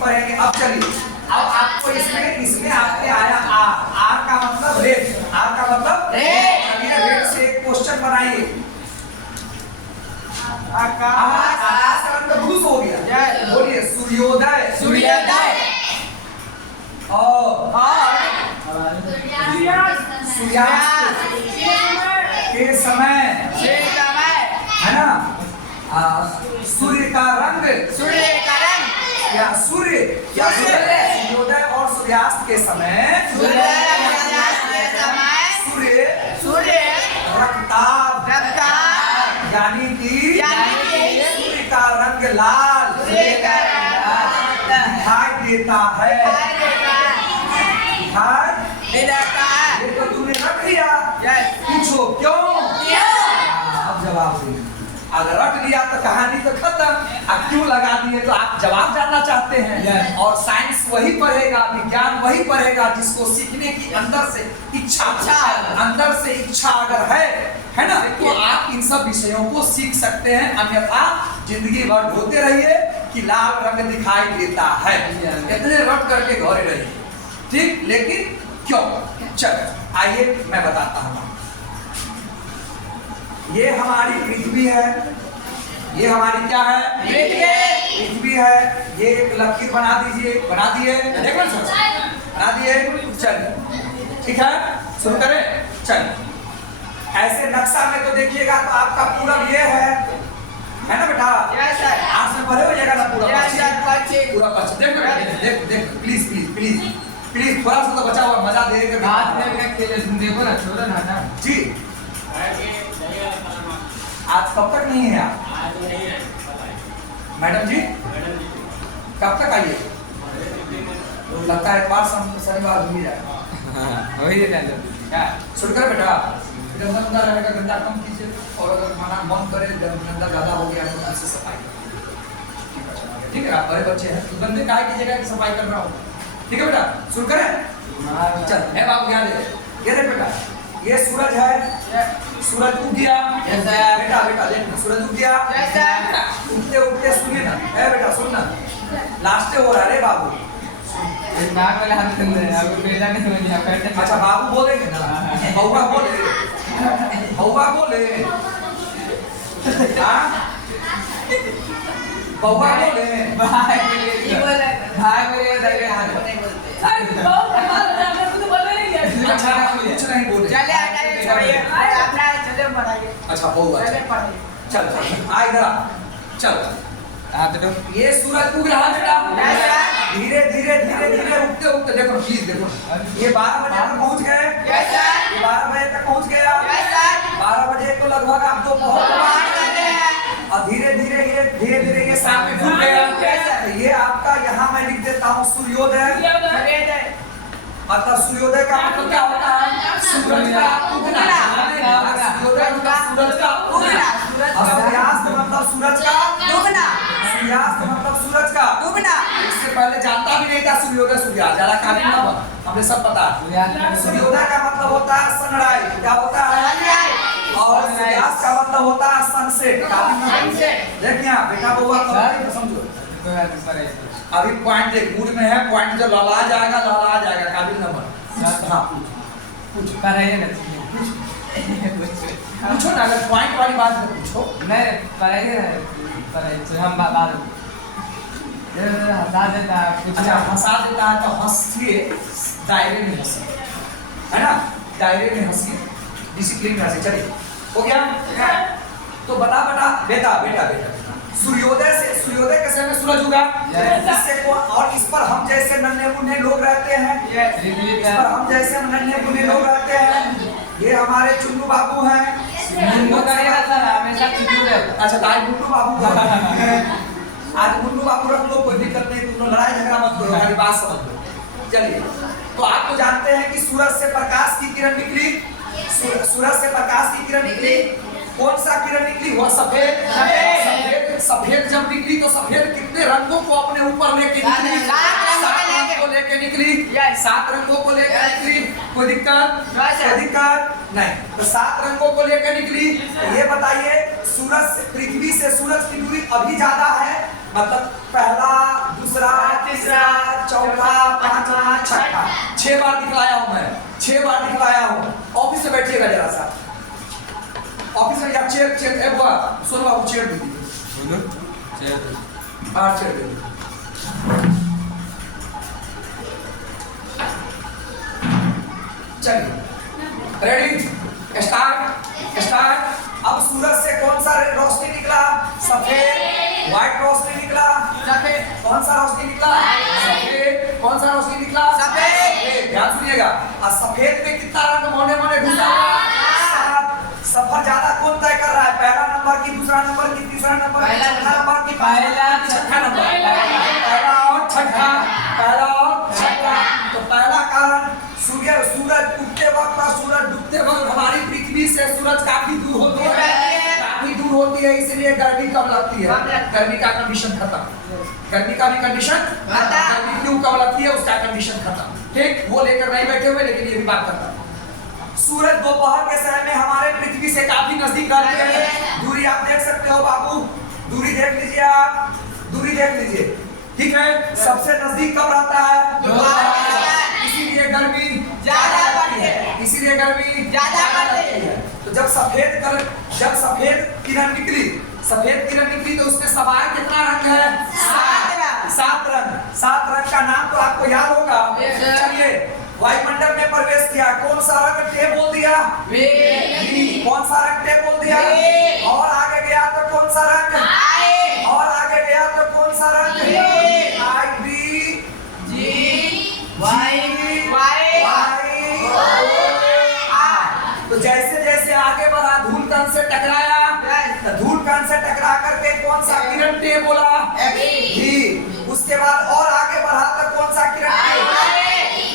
पढ़ेंगे। अब चलिए, अब आपको इसमें आपने आया आर का मतलब रेड, आर का मतलब रेड। चलिए रेड से एक क्वेश्चन बनाइए। आकाश का रंग ब्लू हो गया, बोलिए सूर्योदय, सूर्योदय और सूर्यास्त के समय है ना। सूर्य का रंग या सूर्य सूर्योदय और सूर्यास्त के समय सूर्य रक्ताभ, यानी कि सूर्य का रंग लाल दिखाई देता है। ये तो तूने रख लिया, पूछो क्यों? अब जवाब दीजिए। अगर रख लिया तो कहानी तो खत्म, अब क्यों लगा दिए तो आप जवाब जानना चाहते हैं। और साइंस वही पढ़ेगा, विज्ञान वही पढ़ेगा जिसको सीखने की अंदर से इच्छा अगर है ना, तो आप इन सब विषयों को सीख सकते हैं। अन्यथा जिंदगी भर ढोते रहिए कि लाल रंग दिखाई देता है, इतने रट करके घरे रहिए, ठीक। लेकिन क्यों? चल आइए मैं बताता हूँ। ये हमारी पृथ्वी है, ये हमारी क्या है? पृथ्वी है। ये एक लकीर बना दीजिए, बना दिए, देखो बना दिए। चलिए ठीक है, शुरू करें। चलिए ऐसे नक्शा में तो देखिएगा तो आपका पूरा ये है ना बेटा? आज में पढ़े हो जाएगा ना पूरा पूरा पश्चिम। देखो प्लीज प्लीज प्लीज प्लीज थोड़ा सा तो बचा हुआ मजा दे के देखो ना, छोड़ो ना जी। आज कब तक नहीं है आप? मैडम जी कब तक आइए? लगता है पास शनिवार मिल जाएगा। सुनकर बेटा गंदा रहेगा, गंदा कम कीजिए, और अगर खाना मन करे गंदा ज्यादा हो गया तो उससे सफाई, ठीक है? आप बड़े बच्चे हैं तो गंदे काहे की जगह सफाई कर रहा हूँ, ठीक है बेटा? सुन करें। चल है बाबू ध्यान दे, ये देख बेटा, ये सूरज है, सूरज उग गया बेटा, देख सूरज उग गया। उगते उगते सुनिए ना, है बेटा सुन ना, लास्ट हो रहा है बाबू। अच्छा बाबू बोलेंगे ना, बउआ बोले बउआ बोले अच्छा कुछ नहीं बोले। अच्छा बउआ चल आ इधर आ, चल। ये सूरज उग रहा बेटा, धीरे धीरे धीरे धीरे उगते उगते देखो प्लीज देखो, ये 12 बजे तक पहुंच गए, ये 12 बजे तक पहुंच गया। 12 बजे तो लगभग आप तो बहुत, और धीरे धीरे ये शाम में डूब गया। ये आपका यहाँ मैं लिख देता हूँ सूर्योदय। मतलब सूर्योदय का मतलब क्या होता है? सूरज का उगना। सूर्योदय मतलब सूरज का उगना, और सूर्यास्त मतलब सूरज का डूबना। सूर्यास्त मतलब सूरज का डूबना। इससे पहले जानता भी नहीं था सूर्योदय सूर्यास्त, ज्यादा काफी ना हमें सब पता है। सूर्योदय का मतलब होता है सनराइज, क्या होता है? और सूर्यास्त का मतलब होता है सनसेट। देखिए बेटा बउआ समझो, अभी पॉइंट देख, मूड में है, पॉइंट जब लला जाएगा काबिल नंबर। हाँ पूछ पूछो ना, अगर पॉइंट वाली बात है पूछो। हम बात हंसा देता है, अच्छा हंसा देता है तो हंसिए, दायरे में हंसिए, है ना? दायरे में हंसिए, डिसिप्लिन में हंसिए। चलिए हो गया? तो बता बेटा सूर्योदय के समय सूरज उगा, इससे और इस पर हम जैसे नन्हे मुन्ने लोग रहते हैं, ये हमारे चुन्नू बाबू हैं। अच्छा दाई मुन्नू बाबू आज मुन्नू बाबू रख लो, कोई दिक्कत नहीं, तुम लोग लड़ाई झगड़ा मत करो, हमारी बात समझ लो। चलिए तो आप तो जानते हैं कि सूरज से प्रकाश की किरण निकली, कौन सा किरण निकली? वो सफेद जब निकली तो सफेद कितने रंगों को अपने ऊपर लेके निकली? 7 रंगों को लेके निकली, 7 रंगों को लेकर निकली। कोई दिक्कत नहीं, तो 7 रंगों को लेकर निकली। ये बताइए सूरज पृथ्वी से सूरज की दूरी अभी ज्यादा है, मतलब पहला दूसरा तीसरा, चौथा, पांचवा, छठा। 6 बार दिखलाया हूं मैं, 6 बार दिखलाया हूं। ऑफिस में बैठिएगा जरा सा, ऑफिस में आप चेयर ए बुआ सुनो बाबू चेयर दे दीजिए, बोलो चेयर बाहर चेयर दे दीजिए। चलिए रेडी, स्टार्ट स्टार्ट। अब सूरज से कौन सा रोशनी निकला? सफेद। व्हाइट रोशनी निकला, सफेद। कौन सा रोशनी निकला? सफेद। कौन सा रोशनी निकला? सफेद। ध्यान सुनिएगा, और सफेद में कितना रंग मोने मोने घुसा हुआ? 7। सफर ज्यादा कौन तय कर रहा है? पहला नंबर की, दूसरा नंबर की, तीसरा नंबर की, चौथा नंबर की, पहला, छठा नंबर, पहला और छठा, पहला और छठा। तो पहला कारण सूरज उगते वक्त और सूरज डूबते वक्त हमारी पृथ्वी से सूरज काफी दूर होती है, काफी दूर होती है, इसलिए गर्मी कब लगती है? गर्मी का कंडीशन खत्म, गर्मी का भी कंडीशन खत्म। गर्मी क्यों कब लगती है उसका कंडीशन खत्म। ठीक, वो लेकर नहीं बैठे हुए, लेकिन ये भी बात करता है। सूरज दोपहर के समय में हमारे पृथ्वी से काफी नजदीक रहते हैं। दूरी आप देख सकते हो बाबू, दूरी देख लीजिए आप, दूरी देख लीजिए, ठीक है। सबसे नजदीक कब रहता है? इसीलिए गर्मी ज्यादा पड़ती है, इसीलिए गर्मी ज्यादा पड़ती है। तो जब सफेद किरण निकली तो उसमें सवार कितना रंग है? 7 रंग। 7 रंग का नाम तो आपको याद होगा। चलिए, वायुमंडल में प्रवेश किया, कौन सा रंग टे बोल दिया? कौन सा रंग टे बोल दिया? और आगे गया तो कौन सा रंग? और आगे गया तो कौन सा रंग? तो जैसे जैसे आगे बढ़ा धूल कण से टकराया, धूल कण से टकरा करके कौन सा किरण टे बोला? उसके बाद और आगे बढ़ा तो कौन सा किरण?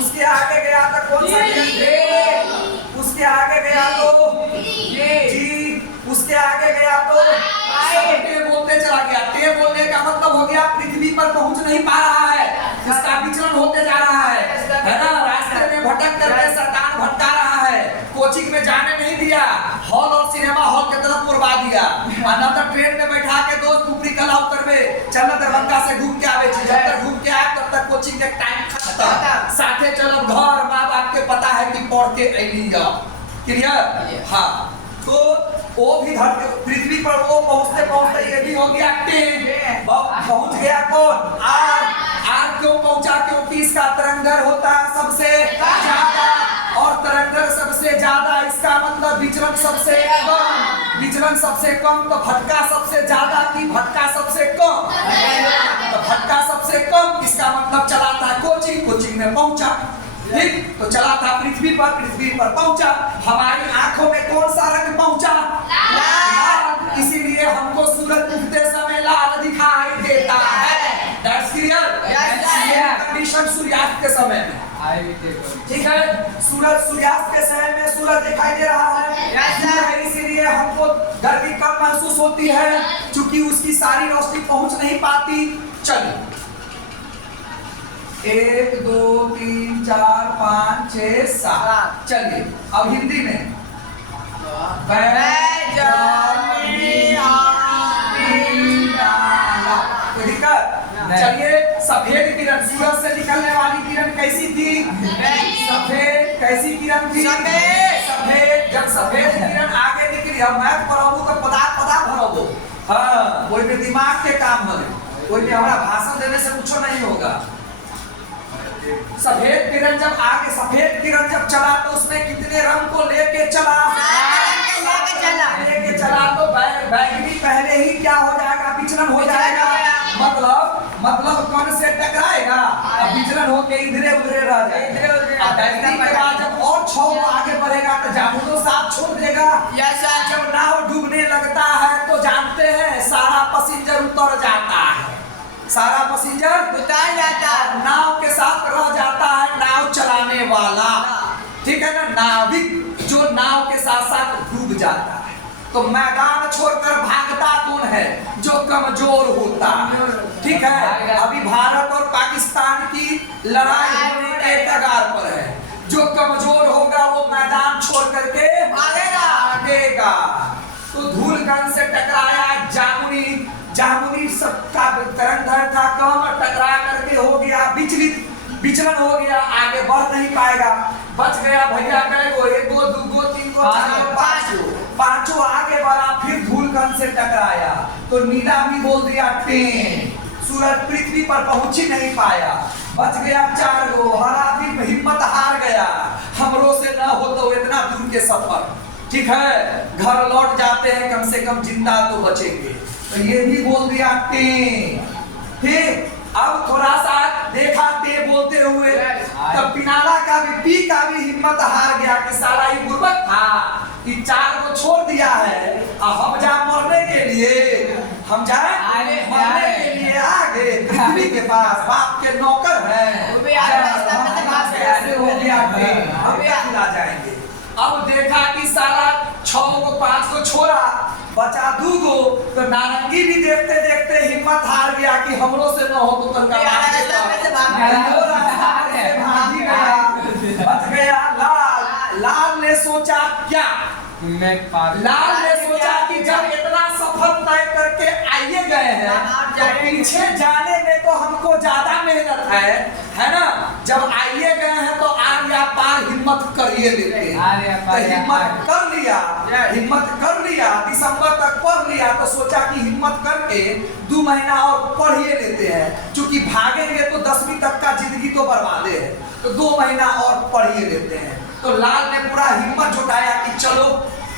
उसके आगे गया तो कौन सा किरण? उसके आगे गया तो जी, उसके आगे गया तो टे बोलते चला गया। टे बोलने का मतलब हो गया पृथ्वी पर पहुंच नहीं पा रहा है, इसका विचलन होते जा रहा है ना। रास्ते में भटक करके शैतान भटका रहा है, कोचिंग में जाने नहीं दिया, हॉल और सिनेमा हॉल की तरफ मुड़वा दिया। अनदर ट्रेन में बैठा के दोस्त ऊपरी कला उतरवे, चल दरभंगा से घूम के आवे, जब तक घूम के आए तब तक कोचिंग के टाइम खत्म, साथे चलो घर। माँ बाप के पता है कि पढ़ के अइली जाओ, क्लियर? हाँ, तो वो भी पृथ्वी पर वो पहुंचते पहुंचते ये भी हो गया टेन। पहुंच गया कौन? आग क्यों पहुंचा? क्योंकि इसका तरंगर होता है सबसे ज्यादा, और तरंगर सबसे ज्यादा, इसका मतलब विचलन सबसे कम। विचलन सबसे कम तो भटका सबसे ज्यादा कि भटका सबसे कम? तो भटका सबसे कम, इसका मतलब चला था कोचिंग में पहुंचा, ठीक। तो चला था पृथ्वी पर पहुंचा। हमारी आंखों में कौन सा रंग पहुंचा? लाल। इसीलिए हमको सूरज उगते समय लाल दिखाई देता है। That's clear? कंडीशन सूर्यास्त के समय में, ठीक है। सूर्यास्त के समय में सूरज दिखाई दे रहा है, इसीलिए हमको गर्मी कम महसूस होती है, क्योंकि उसकी सारी रोशनी पहुंच नहीं पाती। चलिए, 1 2 3 4 5 6 7। चलिए अब हिंदी में, चलिए सफेद किरण, सूरज से निकलने वाली किरण कैसी थी? सफेद। कैसी किरण थी? सफेद। जब सफेद किरण आगे निकली, अब मैं पढ़ाऊँ तो पदार्थ भरोगो, हाँ, कोई भी दिमाग के काम भरे, कोई भी हमारा भाषण देने से कुछ नहीं होगा। सफेद किरण जब चला तो उसमें कितने रंग को लेके चला? लेके चला तो बैगनी पहले ही क्या हो जाएगा? विचलन हो जाएगा। मतलब कण से टकराएगा, अब विचलन होके इधरे उधरे रह जाएगा। बैगनी के बाद जब और 6 आगे बढ़ेगा तो जामुनो साथ छोड़ देगा। जब नाव डूबने लगता है तो जानते हैं सारा पैसेंजर उतर जाता है, सारा पैसेंजर उतर जाता है, नाव के साथ रह जाता है नाव चलाने वाला, ठीक है ना, नाविक, जो नाव के साथ साथ डूब जाता है। तो मैदान छोड़कर भागता कौन है? जो कमजोर होता है, ठीक है। अभी भारत और पाकिस्तान की लड़ाई होने के कगार पर है, जो कमजोर होगा वो मैदान छोड़ करके भागेगा। तो धूल कण से टकराया जामुनी सबका तरंग था कम, टकरा करके हो गया विचलन हो गया, आगे बढ़ नहीं पाएगा। बच गया भैया कहे को 1 2 2 गो 3 गो 4 गो 5 गो, पांचों आगे बढ़ा, फिर धूल कण से टकराया तो नीला भी बोल दिया टें, सूरज पृथ्वी पर पहुंच ही नहीं पाया। बच गया 4 गो, हरा भी हिम्मत हार गया, हमरों से ना हो तो इतना दूर के सफर, ठीक है घर लौट जाते हैं, कम से कम जिंदा तो बचेंगे। तो ये भी बोल दिया टें, ठीक। अब थोड़ा सा देखा टे बोलते हुए, तब पिनारा का भी पी का भी हिम्मत हार गया कि साला ये बुर्बक था कि 4 को छोड़ दिया है, हम जा मरने के लिए, हम जाए मरने के लिए आगे पृथ्वी के पास, बाप के नौकर हैं, ऐसे हो गया हम खिला जाएंगे। अब देखा कि साला 6 को 5 को छोड़ा, बचा 2 गो, तो नारंगी भी देखते देखते हिम्मत हार गया कि हमरों से न हो तो कल का बच गया लाल। लाल ने सोचा क्या, लाल ने सोचा कि जब इतना सफर तय करके आइए गए हैं तो पीछे जाने में तो हमको ज्यादा मेहनत है ना, जब आइए गए हैं तो आर या पार हिम्मत करिए लेते हैं। तो हिम्मत कर लिया, दिसंबर तक पढ़ लिया, तो सोचा कि हिम्मत करके 2 महीना और पढ़िए लेते हैं, क्योंकि भागेंगे तो 10वीं तक का जिंदगी तो बर्बादे है, तो 2 महीना और पढ़िए लेते हैं। तो लाल ने पूरा हिम्मत जुटाया कि चलो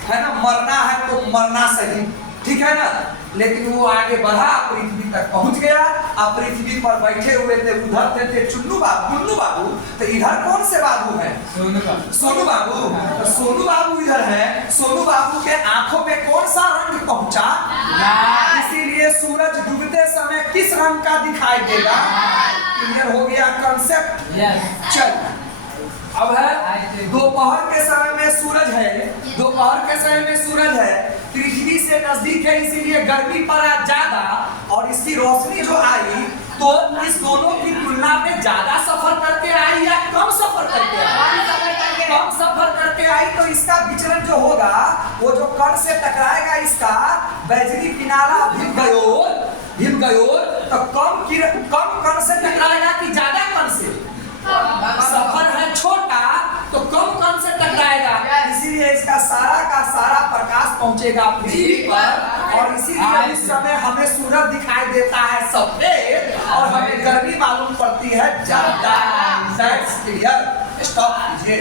है ना, मरना है तो मरना सही, ठीक है ना। लेकिन वो आगे बढ़ा, पृथ्वी तक पहुंच गया। अब पृथ्वी पर बैठे हुए थे, उधर थे चुन्नू बाबू, तो इधर कौन से बाबू हैं? सोनू बाबू। तो सोनू बाबू इधर है, सोनू बाबू के आंखों में कौन सा रंग पहुंचा? इसीलिए सूरज डूबते समय किस रंग का दिखाई देगा? क्लियर हो गया कंसेप्ट। चल अब है दोपहर के समय में सूरज है, दोपहर के समय में सूरज है, पृथ्वी से नजदीक है, इसीलिए गर्मी पड़ा ज्यादा, और इसकी रोशनी जो आई तो इस दोनों की तुलना में ज्यादा सफर करके आई या कम सफर करके आई? कम सफर करके आई। तो इसका विचलन जो होगा, वो जो कण से टकराएगा, इसका बैजनी किनारा भिन्न गयो, तो कम कण से टकराएगा कि ज्यादा कण से? सफर है छोटा तो कम कण से टकराएगा, इसीलिए इसका सारा का सारा प्रकाश पहुंचेगा पृथ्वी पर, और इसीलिए इस समय हमें सूरज दिखाई देता है सफेद, और हमें गर्मी मालूम पड़ती है ज्यादा। स्टॉप कीजिए।